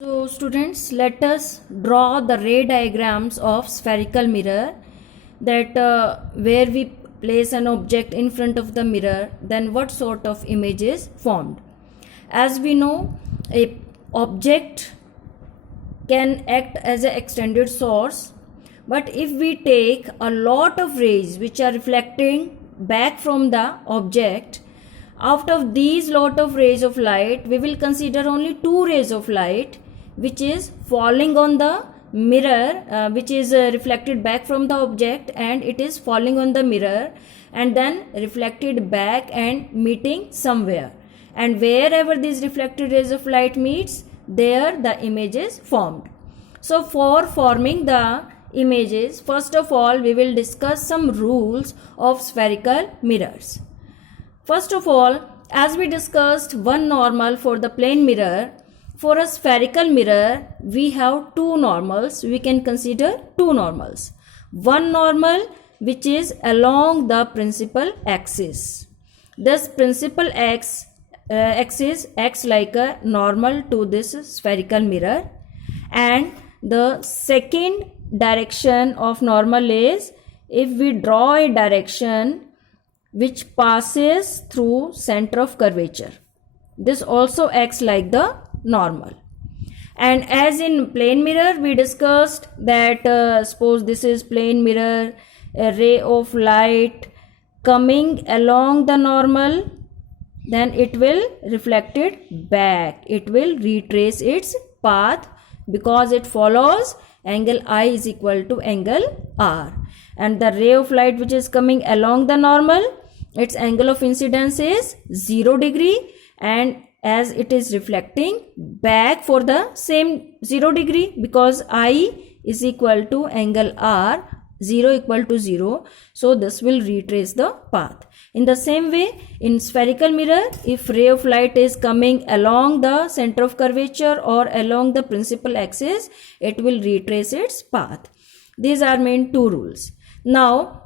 So students, let us draw the ray diagrams of spherical mirror, that where we place an object in front of the mirror, then what sort of image is formed. As we know, a object can act as an extended source, but if we take a lot of rays which are reflecting back from the object, out of these lot of rays of light, we will consider only two rays of light which is falling on the mirror, which is reflected back from the object, and it is falling on the mirror and then reflected back and meeting somewhere, and wherever these reflected rays of light meets, there the image is formed. So for forming the images, first of all we will discuss some rules of spherical mirrors. First of all, as we discussed one normal for the plane mirror, for a spherical mirror we have two normals. We can consider two normals. One normal which is along the principal axis. This principal axis acts like a normal to this spherical mirror, and the second direction of normal is if we draw a direction which passes through center of curvature. This also acts like the normal. And as in plane mirror we discussed that suppose this is plane mirror, a ray of light coming along the normal, then it will reflect it back. It will retrace its path because it follows angle I is equal to angle R. And the ray of light which is coming along the normal, its angle of incidence is 0 degree, and as it is reflecting back for the same 0 degree, because I is equal to angle R, 0 equal to 0, so this will retrace the path. In the same way, in spherical mirror, if ray of light is coming along the center of curvature or along the principal axis, it will retrace its path. These are main two rules. Now,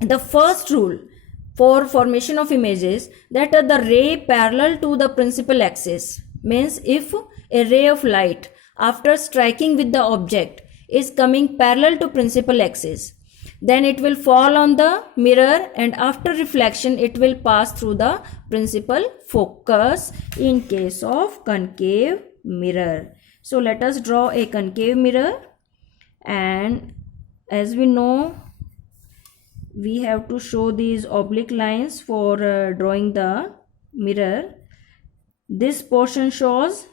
the first rule for formation of images, that the ray parallel to the principal axis, means if a ray of light after striking with the object is coming parallel to principal axis, then it will fall on the mirror, and after reflection it will pass through the principal focus in case of concave mirror. So let us draw a concave mirror, and as we know, we have to show these oblique lines for drawing the mirror. This portion shows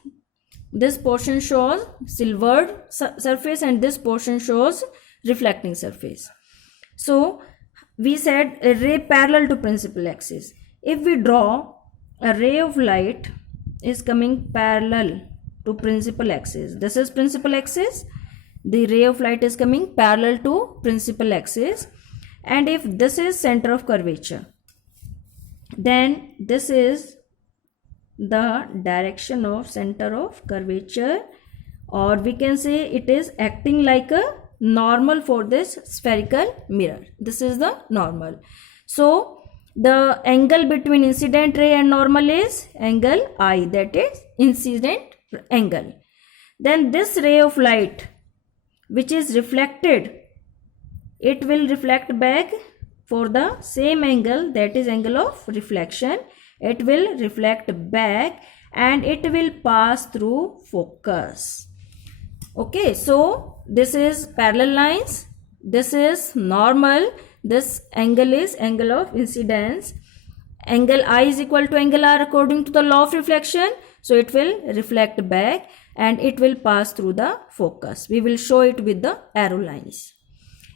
silvered surface, and this portion shows reflecting surface. So we said a ray parallel to principal axis. If we draw a ray of light is coming parallel to principal axis, this is principal axis, the ray of light is coming parallel to principal axis, and if this is center of curvature, then this is the direction of center of curvature, or we can say it is acting like a normal for this spherical mirror. This is the normal. So the angle between incident ray and normal is angle I, that is incident angle. Then this ray of light which is reflected, it will reflect back for the same angle, that is angle of reflection. It will reflect back and it will pass through focus. Okay, so this is parallel lines, this is normal, this angle is angle of incidence. Angle I is equal to angle R according to the law of reflection, so it will reflect back and it will pass through the focus. We will show it with the arrow lines.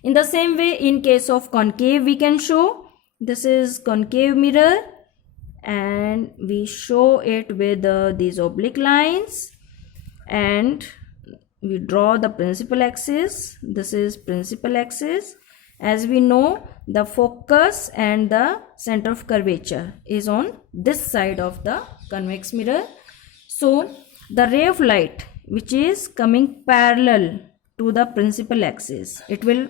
In the same way, in case of concave, we can show this is concave mirror, and we show it with these oblique lines, and we draw the principal axis. This is principal axis. As we know, the focus and the center of curvature is on this side of the convex mirror. So the ray of light which is coming parallel to the principal axis, it will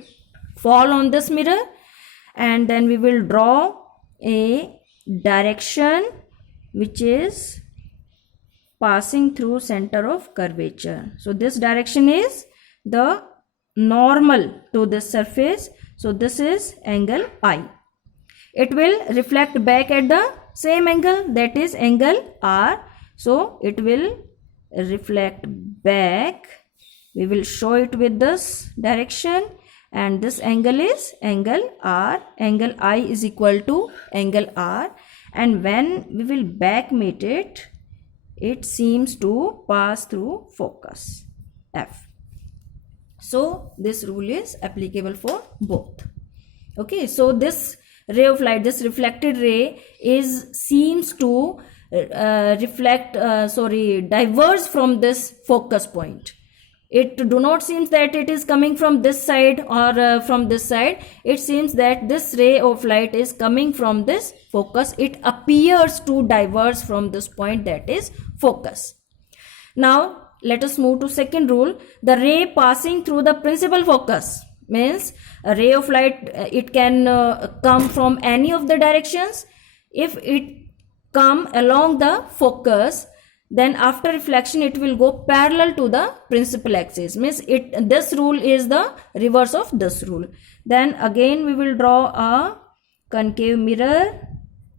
fall on this mirror, and then we will draw a direction which is passing through center of curvature. So this direction is the normal to this surface. So this is angle I. It will reflect back at the same angle, that is angle R. So it will reflect back. We will show it with this direction, and this angle is angle R. Angle I is equal to angle R, and when we will back meet it, it seems to pass through focus F. So this rule is applicable for both. Okay, so this ray of light, this reflected ray seems to diverge from this focus point. It do not seems that it is coming from this side or from this side. It seems that this ray of light is coming from this focus. It appears to diverge from this point, that is focus. Now let us move to second rule. The ray passing through the principal focus means a ray of light, it can come from any of the directions. If it come along the focus, then after reflection it will go parallel to the principal axis, means this rule is the reverse of this rule. Then again we will draw a concave mirror.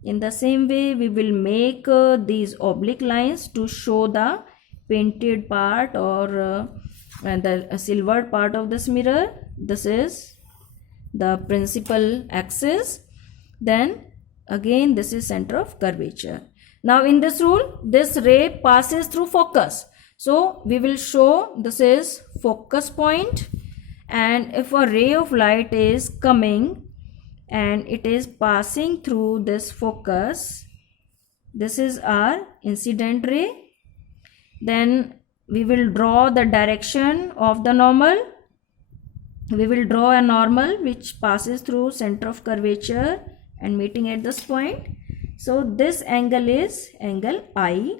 In the same way we will make these oblique lines to show the painted part or the silvered part of this mirror. This is the principal axis. Then again this is center of curvature. Now in this rule, this ray passes through focus. So we will show this is focus point, and if a ray of light is coming and it is passing through this focus, this is our incident ray. Then we will draw the direction of the normal. We will draw a normal which passes through center of curvature and meeting at this point. So this angle is angle I,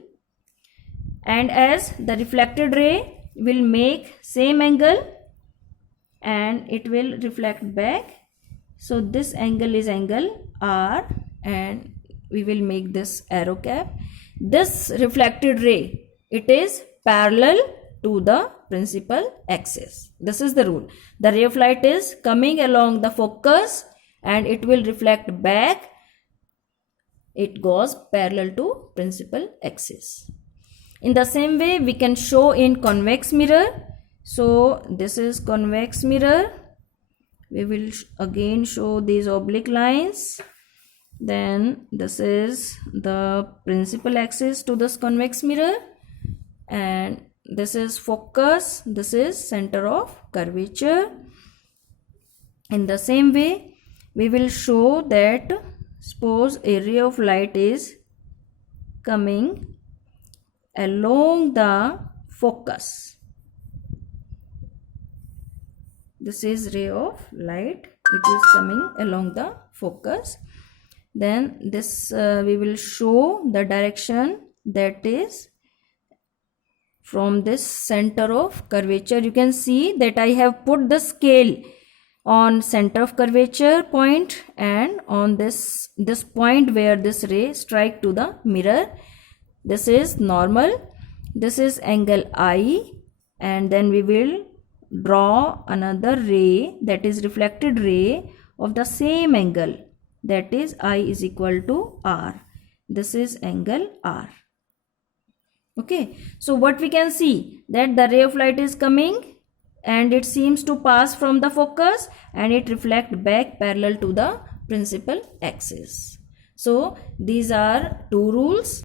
and as the reflected ray will make same angle and it will reflect back, so this angle is angle R, and we will make this arrow cap. This reflected ray, it is parallel to the principal axis. This is the rule. The ray of light is coming along the focus and it will reflect back. It goes parallel to principal axis. In the same way we can show in convex mirror. So this is convex mirror. We will again show these oblique lines. Then this is the principal axis to this convex mirror, and this is focus, this is center of curvature. In the same way we will show that suppose a ray of light is coming along the focus. This is ray of light, it is coming along the focus. Then this we will show the direction, that is from this center of curvature. You can see that I have put the scale on center of curvature point and on this point where this ray strike to the mirror. This is normal, this is angle I, and then we will draw another ray, that is reflected ray of the same angle, that is I is equal to R. This is angle R. Okay, so what we can see, that the ray of light is coming and it seems to pass from the focus and it reflect back parallel to the principal axis. So these are two rules.